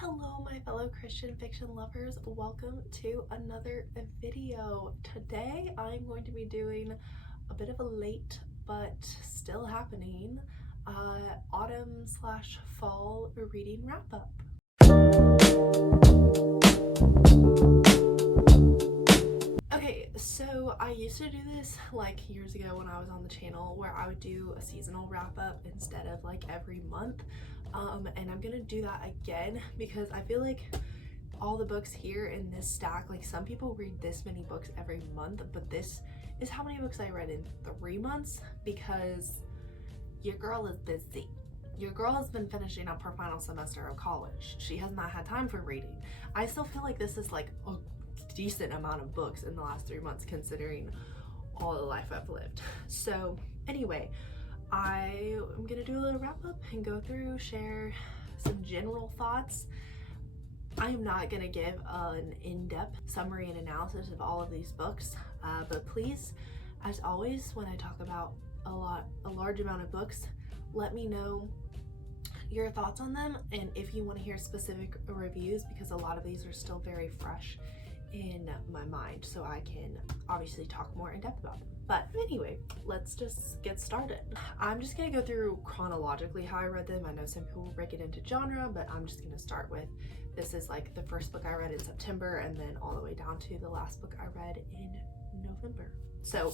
Hello my fellow Christian fiction lovers, welcome to another video. Today I'm going to be doing a bit of a late but still happening autumn/fall reading wrap up. Okay, so I used to do this like years ago when I was on the channel where I would do a seasonal wrap up instead of like every month. And I'm gonna do that again because I feel like all the books here in this stack, like some people read this many books every month, but this is how many books I read in 3 months because your girl is busy. Your girl has been finishing up her final semester of college. She has not had time for reading. I still feel like this is like a decent amount of books in the last 3 months considering all the life I've lived. So anyway, I am gonna do a little wrap up and go through, share some general thoughts. I'm not gonna give an in-depth summary and analysis of all of these books, but please, as always, when I talk about a large amount of books, let me know your thoughts on them and if you want to hear specific reviews, because a lot of these are still very fresh in my mind, so I can obviously talk more in depth about them. But anyway, let's just get started. I'm just gonna go through chronologically how I read them. I know some people break it into genre, but I'm just gonna start with, this is like the first book I read in September and then all the way down to the last book I read in November. So,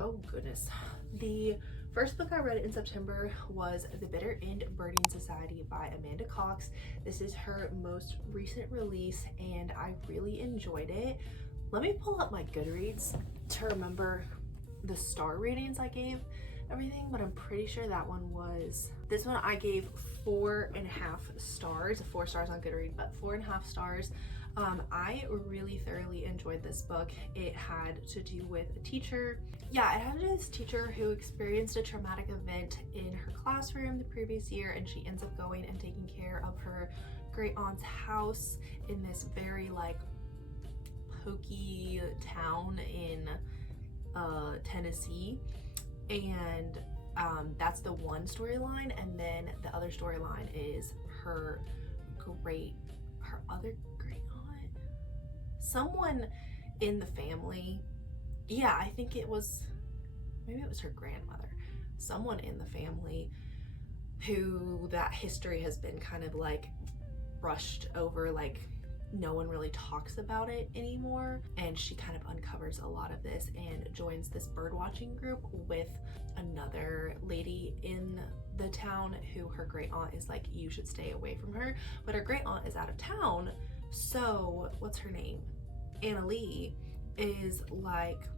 oh goodness. The first book I read in September was The Bitter End Birding Society by Amanda Cox. This is her most recent release and I really enjoyed it. Let me pull up my Goodreads to remember the star ratings I gave everything, but I'm pretty sure that one was, this one I gave 4.5 stars, 4 stars on Goodreads, but 4.5 stars. I really thoroughly enjoyed this book. It had to do with a teacher. Yeah, it had to do with this teacher who experienced a traumatic event in her classroom the previous year, and she ends up going and taking care of her great aunt's house in this very like pokey town in Tennessee. And that's the one storyline, and then the other storyline is her other great aunt, someone in the family. Yeah, I think maybe it was her grandmother, someone in the family who that history has been kind of like brushed over, like no one really talks about it anymore, and she kind of uncovers a lot of this and joins this bird watching group with another lady in the town who her great aunt is like, you should stay away from her, but her great aunt is out of town. So what's her name, Anna Lee, is like,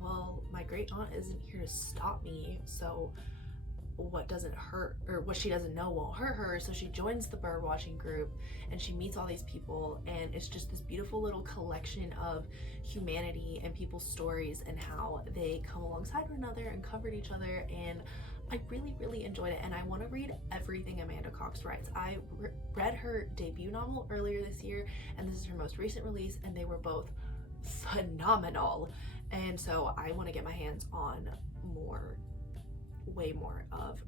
well, my great aunt isn't here to stop me, so what doesn't hurt, or what she doesn't know won't hurt her. So she joins the bird watching group and she meets all these people, and it's just this beautiful little collection of humanity and people's stories and how they come alongside one another and comfort each other. And I really enjoyed it, and I want to read everything Amanda Cox writes. I read her debut novel earlier this year, and this is her most recent release, and they were both phenomenal. And so I want to get my hands on way more of,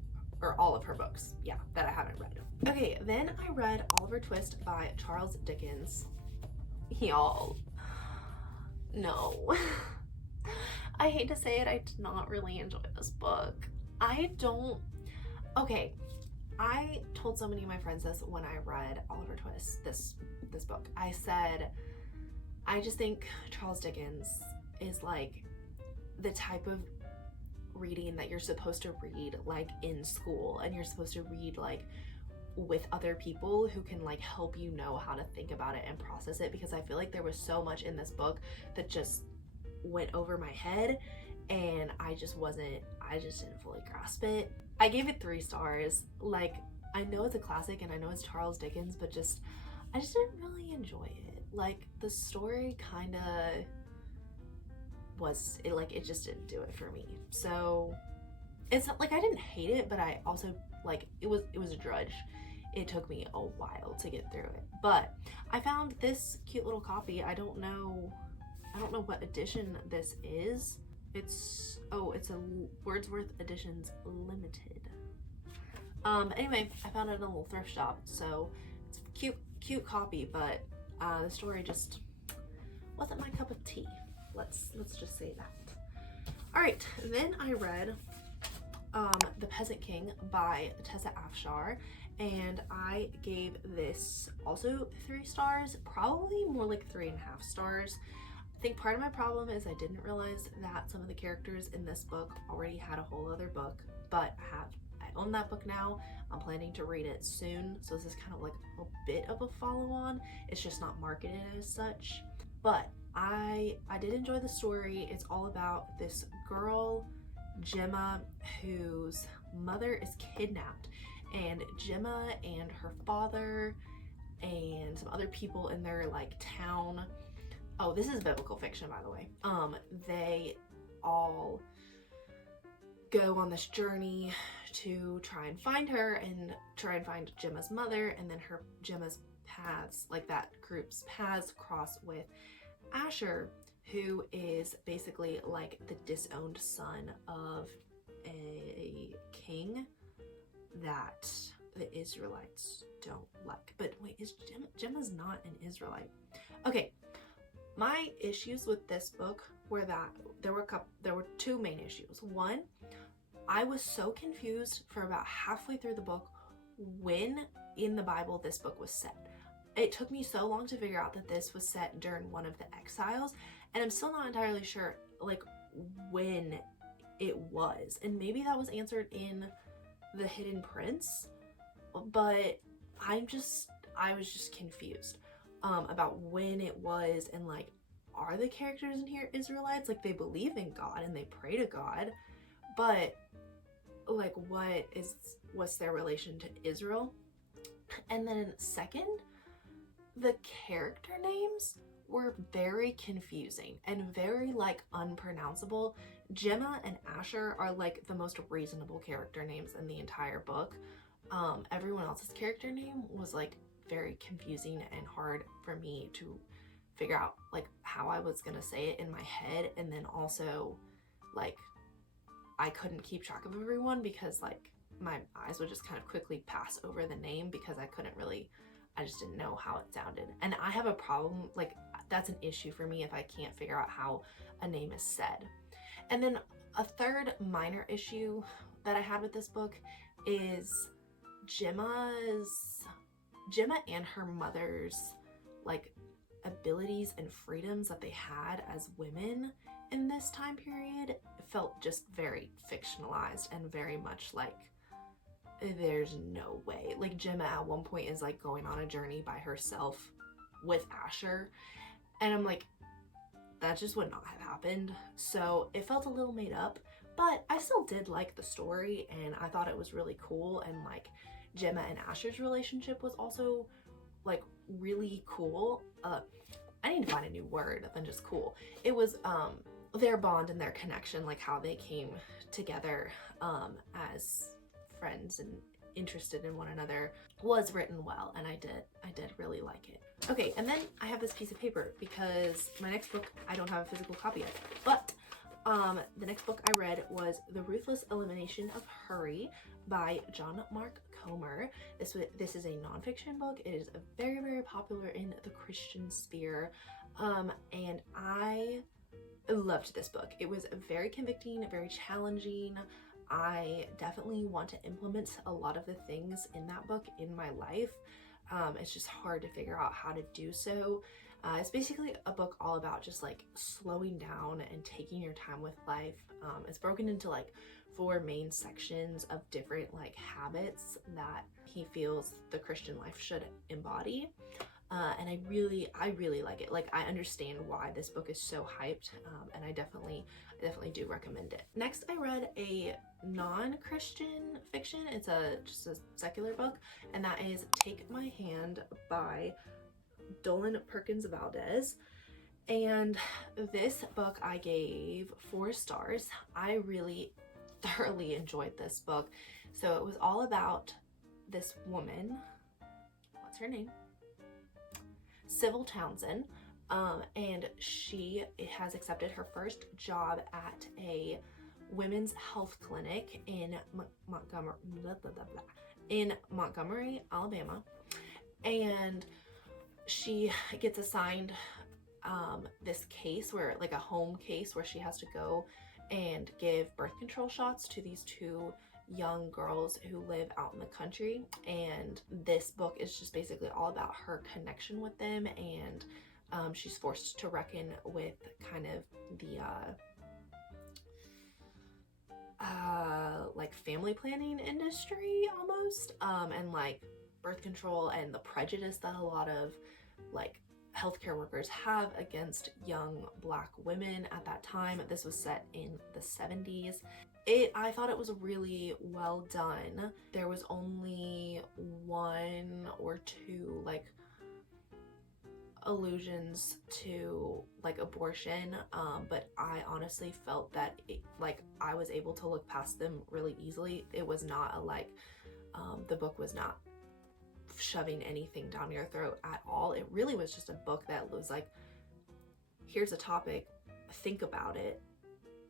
or all of her books, yeah, that I haven't read. Okay, then I read Oliver Twist by Charles Dickens. Y'all, no. I hate to say it, I did not really enjoy this book. I told so many of my friends this when I read Oliver Twist, this book. I said, I just think Charles Dickens is like the type of reading that you're supposed to read like in school, and you're supposed to read like with other people who can like help you know how to think about it and process it, because I feel like there was so much in this book that just went over my head and I just didn't fully grasp it. I gave it 3 stars. Like, I know it's a classic and I know it's Charles Dickens, but I just didn't really enjoy it. Like, the story kind of it just didn't do it for me. So it's not like I didn't hate it, but I also like it was a drudge. It took me a while to get through it, but I found this cute little copy. I don't know what edition this is. It's a Wordsworth Editions Limited. Anyway, I found it in a little thrift shop, so it's cute. cute copy, but the story just wasn't my cup of tea. Let's just say that. All right, then I read The Peasant King by Tessa Afshar, and I gave this also 3 stars, probably more like 3.5 stars. I think part of my problem is I didn't realize that some of the characters in this book already had a whole other book, but I own that book now. I'm planning to read it soon, so this is kind of like a bit of a follow-on. It's just not marketed as such, but I did enjoy the story. It's all about this girl, Gemma, whose mother is kidnapped, and Gemma and her father and some other people in their like town. Oh, this is biblical fiction, by the way. They all go on this journey to try and find her and try and find Gemma's mother, and then Gemma's paths, like that group's paths, cross with Asher, who is basically like the disowned son of a king that the Israelites don't like. But wait, is Gemma's not an Israelite? Okay, my issues with this book were that there were 2 main issues. One, I was so confused for about halfway through the book when in the Bible this book was set. It took me so long to figure out that this was set during one of the exiles, and I'm still not entirely sure like when it was, and maybe that was answered in The Hidden Prince, but I was just confused about when it was, and like, are the characters in here Israelites? Like, they believe in God and they pray to God, but like, what's their relation to Israel? And then second, the character names were very confusing and very like unpronounceable. Gemma and Asher are like the most reasonable character names in the entire book. Everyone else's character name was like very confusing and hard for me to figure out like how I was gonna say it in my head, and then also like I couldn't keep track of everyone because like my eyes would just kind of quickly pass over the name because I just didn't know how it sounded. And I have a problem, like that's an issue for me if I can't figure out how a name is said. And then a third minor issue that I had with this book is Gemma and her mother's like abilities and freedoms that they had as women in this time period felt just very fictionalized and very much like there's no way. Like Gemma at one point is like going on a journey by herself with Asher, and I'm like, that just would not have happened. So it felt a little made up, but I still did like the story and I thought it was really cool, and like Gemma and Asher's relationship was also like really cool. I need to find a new word than just cool. It was their bond and their connection, like how they came together as friends and interested in one another, was written well, and I did really like it. Okay, and then I have this piece of paper because my next book, I don't have a physical copy of, but the next book I read was The Ruthless Elimination of Hurry by John Mark Comer. This is a nonfiction book. It is very, very popular in the Christian sphere, and I loved this book. It was very convicting, very challenging. I definitely want to implement a lot of the things in that book in my life. It's just hard to figure out how to do so. It's basically a book all about just like slowing down and taking your time with life. It's broken into like 4 main sections of different like habits that he feels the Christian life should embody. And I really like it. Like, I understand why this book is so hyped, and I definitely do recommend it. Next, I read a non-Christian fiction. It's just a secular book, and that is Take My Hand by Dolan Perkins Valdez. And this book I gave 4 stars. I really thoroughly enjoyed this book. So it was all about this woman. What's her name? Sybil Townsend, and she has accepted her first job at a women's health clinic in Montgomery, Alabama, and she gets assigned this case where, like, a home case where she has to go and give birth control shots to these two young girls who live out in the country. And this book is just basically all about her connection with them, and she's forced to reckon with kind of the like family planning industry almost, and like birth control and the prejudice that a lot of like healthcare workers have against young Black women at that time. This was set in the 70s. I thought it was really well done. There was only one or two like allusions to like abortion, but I honestly felt that I was able to look past them really easily. It was not a like the book was not shoving anything down your throat at all. It really was just a book that was like, here's a topic, think about it,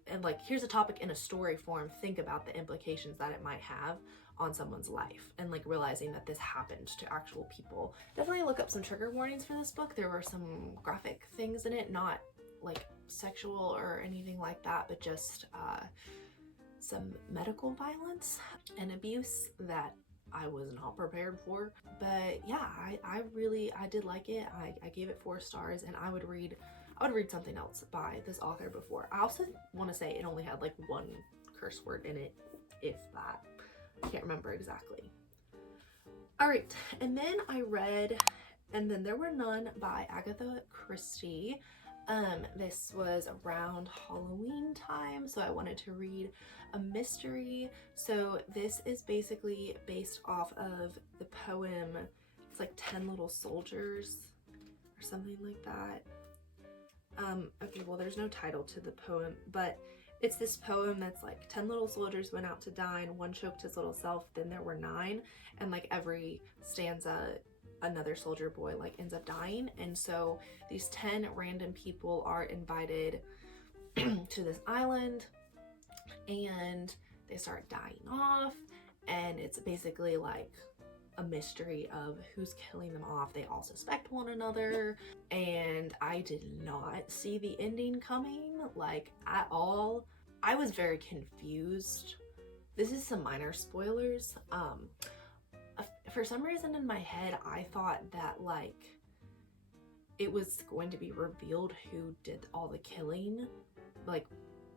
and like, here's a topic in a story form, think about the implications that it might have on someone's life, and like realizing that this happened to actual people. Definitely look up some trigger warnings for this book. There were some graphic things in it, not like sexual or anything like that, but just some medical violence and abuse that I was not prepared for. But yeah, I did like it. I gave it 4 stars, and I would read something else by this author before. I also want to say it only had like 1 curse word in it, if that. I can't remember exactly. All right, and then I read And Then There Were None by Agatha Christie. This was around Halloween time, so I wanted to read a mystery. So this is basically based off of the poem, it's like 10 Little Soldiers or something like that. Okay, well, there's no title to the poem, but it's this poem that's like 10 little soldiers went out to dine, one choked his little self, then there were 9, and like every stanza another soldier boy like ends up dying. And so these 10 random people are invited to this island, and they start dying off, and it's basically like a mystery of who's killing them off. They all suspect one another, and I did not see the ending coming like at all. I was very confused. This is some minor spoilers. For some reason in my head, I thought that like it was going to be revealed who did all the killing, like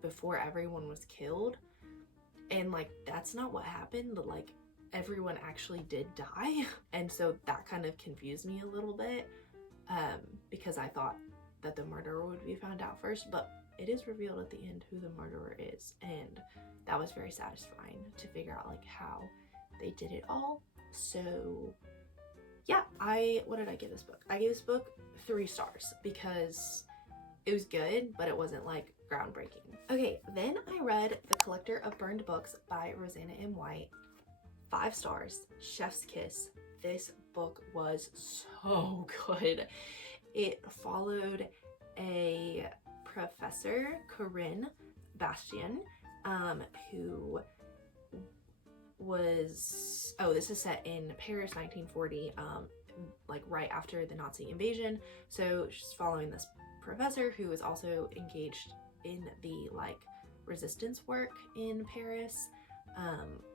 before everyone was killed, and like that's not what happened. Like everyone actually did die, and so that kind of confused me a little bit, because I thought that the murderer would be found out first, but it is revealed at the end who the murderer is, and that was very satisfying to figure out like how they did it all. So yeah, what did I give this book? I gave this book 3 stars because it was good, but it wasn't like groundbreaking. Okay, then I read The Collector of Burned Books by Rosanna M. White. 5 stars, chef's kiss. This book was so good. It followed a professor, Corinne Bastian, who was, this is set in Paris, 1940, like right after the Nazi invasion. So she's following this professor who is also engaged in the like resistance work in Paris,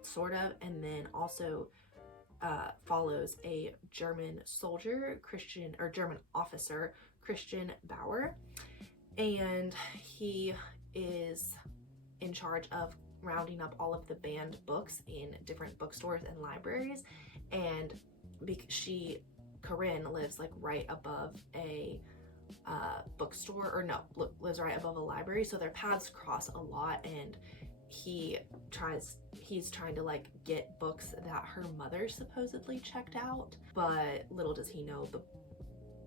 sort of, and then also follows a German soldier, German officer, Christian Bauer, and he is in charge of rounding up all of the banned books in different bookstores and libraries. And Corinne lives like right above a bookstore, or no, lives right above a library, so their paths cross a lot, and he's trying to like get books that her mother supposedly checked out, but little does he know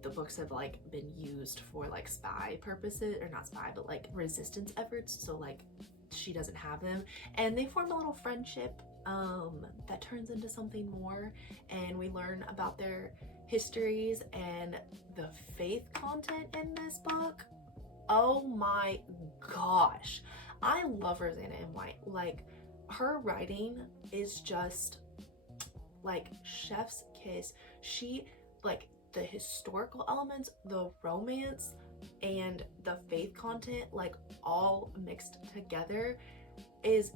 the books have like been used for like spy purposes, or not spy, but like resistance efforts, so like she doesn't have them, and they form a little friendship that turns into something more, and we learn about their histories and the faith content in this book. Oh my gosh, I love Rosanna M. White. Like, her writing is just like chef's kiss. She, like, the historical elements, the romance, and the faith content, like all mixed together, is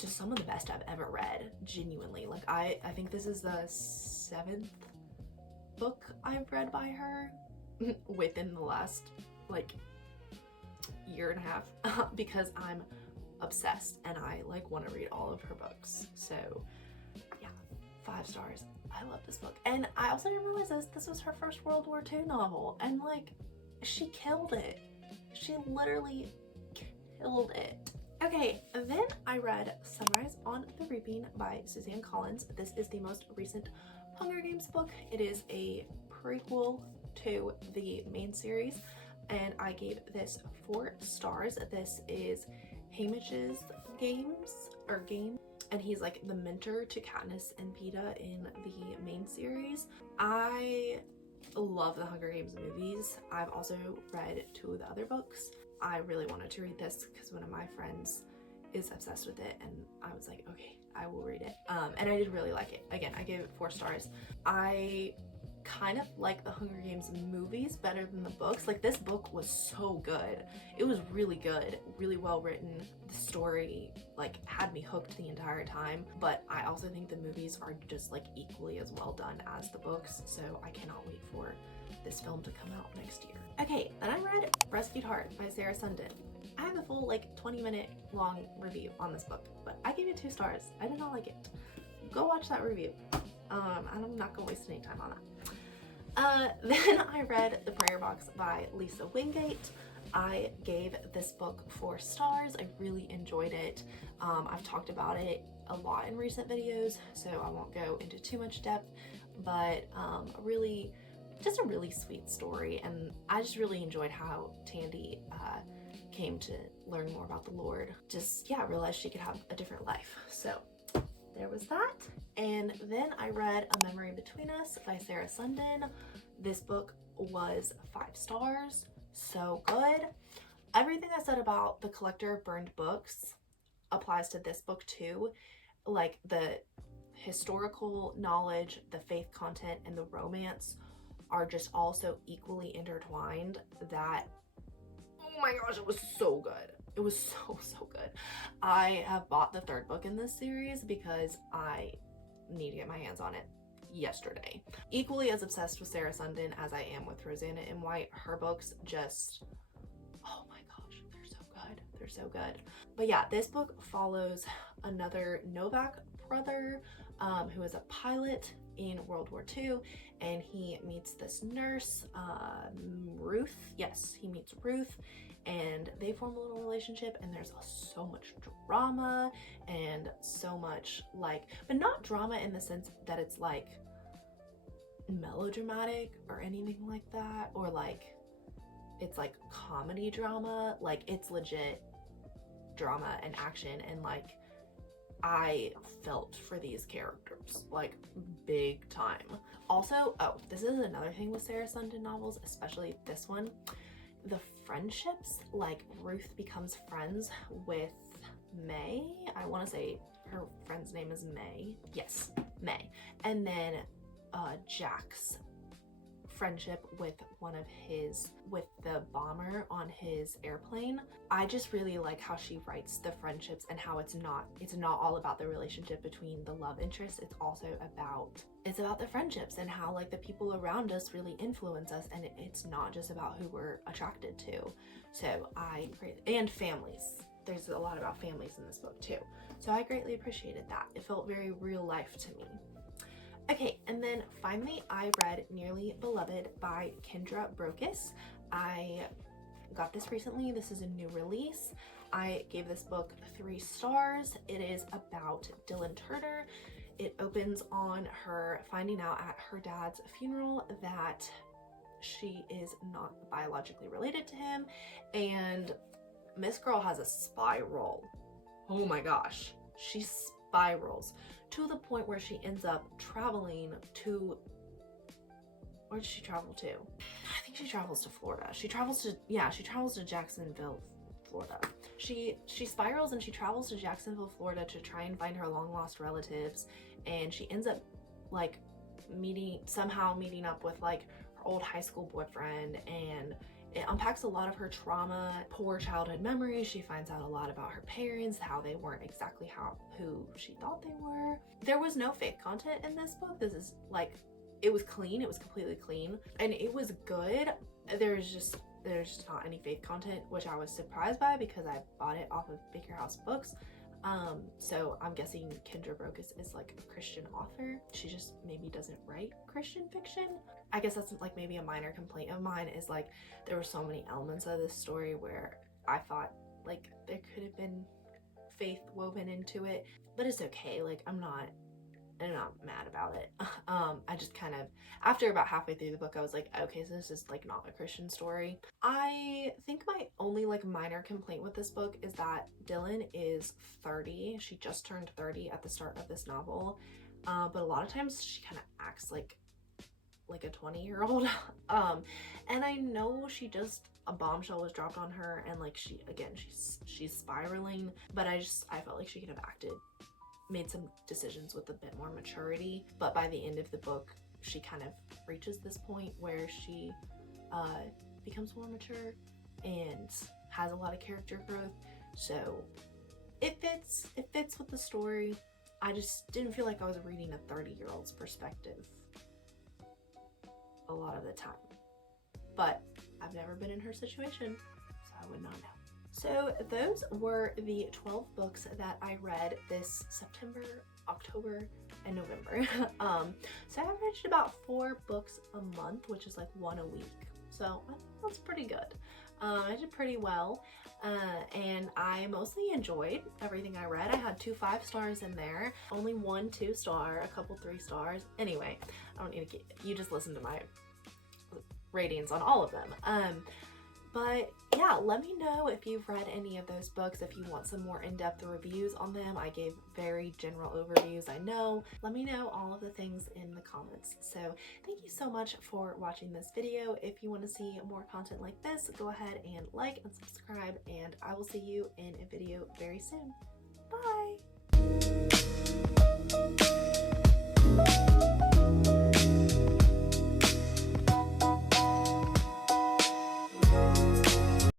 just some of the best I've ever read, genuinely. Like I think this is the 7th book I've read by her within the last like year and a half because I'm obsessed and I like want to read all of her books. So yeah, 5 stars. I love this book. And I also didn't realize this was her first World War II novel, and like she killed it. She literally killed it. Okay, then I read Sunrise on the Reaping by Suzanne Collins. This is the most recent Hunger Games book. It is a prequel to the main series, and I gave this 4 stars. This is Hamish's game, and he's like the mentor to Katniss and Peeta in the main series. I love the Hunger Games movies. I've also read 2 of the other books. I really wanted to read this because one of my friends is obsessed with it, and I was like, okay, I will read it. And I did really like it. Again, I gave it 4 stars. I kind of like the Hunger Games movies better than the books. Like, this book was so good. It was really good, really well written. The story like had me hooked the entire time, but I also think the movies are just like equally as well done as the books, so I cannot wait for this film to come out next year. Okay, then I read Rescued Heart by Sarah Sundin. I have a full like 20-minute long review on this book, but I gave it 2 stars. I did not like it. Go watch that review. I'm not gonna waste any time on that. Then I read The Prayer Box by Lisa Wingate. I gave this book 4 stars. I really enjoyed it. I've talked about it a lot in recent videos, so I won't go into too much depth, but just a really sweet story, and I just really enjoyed how Tandy came to learn more about the Lord. Just, yeah, realized she could have a different life. So there was that. And then I read A Memory Between Us by Sarah Sundin. This book was 5 stars. So good. Everything I said about The Collector of Burned Books applies to this book too. Like, the historical knowledge, the faith content, and the romance are just all so equally intertwined that, oh my gosh, it was so good. It was so good. I have bought the 3rd book in this series because I need to get my hands on it yesterday. Equally as obsessed with Sarah Sundin as I am with Rosanna M. White. Her books just, oh my gosh, they're so good. They're so good. But yeah, this book follows another Novak brother who is a pilot in World War II, and he meets this nurse, Ruth. Yes, he meets Ruth, and they form a little relationship, and there's so much drama and so much like, but not drama in the sense that it's like melodramatic or anything like that, or like it's like comedy drama. Like, it's legit drama and action, and like I felt for these characters like big time. Also, oh, this is another thing with Sarah Sundin novels, especially this one, the friendships. Like, Ruth becomes friends with May. I want to say her friend's name is May. Yes, May. And then Jack's friendship with with the bomber on his airplane. I just really like how she writes the friendships, and how it's not all about the relationship between the love interests. It's also about the friendships, and how like the people around us really influence us, and it's not just about who we're attracted to. So and families. There's a lot about families in this book too. So I greatly appreciated that. It felt very real life to me. Okay, and then finally I read Nearly Beloved by Kendra Brockus. I got this recently. This is a new release. I gave this book 3 stars. It is about Dylan Turner. It opens on her finding out at her dad's funeral that she is not biologically related to him, and Miss Girl has a spiral. Oh my gosh, she spirals to the point where she ends up traveling to, where does she travel to? I think she travels to Florida. She travels to Jacksonville, Florida. She spirals and she travels to Jacksonville, Florida to try and find her long lost relatives, and she ends up like meeting up with like her old high school boyfriend, and it unpacks a lot of her trauma, poor childhood memories. She finds out a lot about her parents, how they weren't exactly who she thought they were. There was no fake content in this book. This is like, it was clean, it was completely clean, and it was good. There's just not any fake content, which I was surprised by because I bought it off of Baker House Books. So I'm guessing Kendra Brockus is like a Christian author. She just maybe doesn't write Christian fiction. I guess that's like maybe a minor complaint of mine, is like there were so many elements of this story where I thought like there could have been faith woven into it, but it's okay. Like I'm not mad about it. I just kind of, after about halfway through the book, I was like, okay, so this is like not a Christian story. I think my only like minor complaint with this book is that Dylan is 30. She just turned 30 at the start of this novel, but a lot of times she kind of acts like a 20-year-old. And I know a bombshell was dropped on her, and like she's spiraling, but I felt like she could have made some decisions with a bit more maturity. But by the end of the book, she kind of reaches this point where she becomes more mature and has a lot of character growth. So it fits with the story. I just didn't feel like I was reading a 30-year-old's perspective a lot of the time. But I've never been in her situation, so I would not know. So those were the 12 books that I read this September, October, and November. So I averaged about 4 books a month, which is like 1 a week. So I think that's pretty good. I did pretty well, and I mostly enjoyed everything I read. I had 2 5-stars in there, only 1 2-star, a couple 3 stars. Anyway, I don't need to you just listen to my ratings on all of them. But yeah, let me know if you've read any of those books, if you want some more in-depth reviews on them. I gave very general overviews, I know. Let me know all of the things in the comments. So thank you so much for watching this video. If you want to see more content like this, go ahead and like and subscribe, and I will see you in a video very soon. Bye!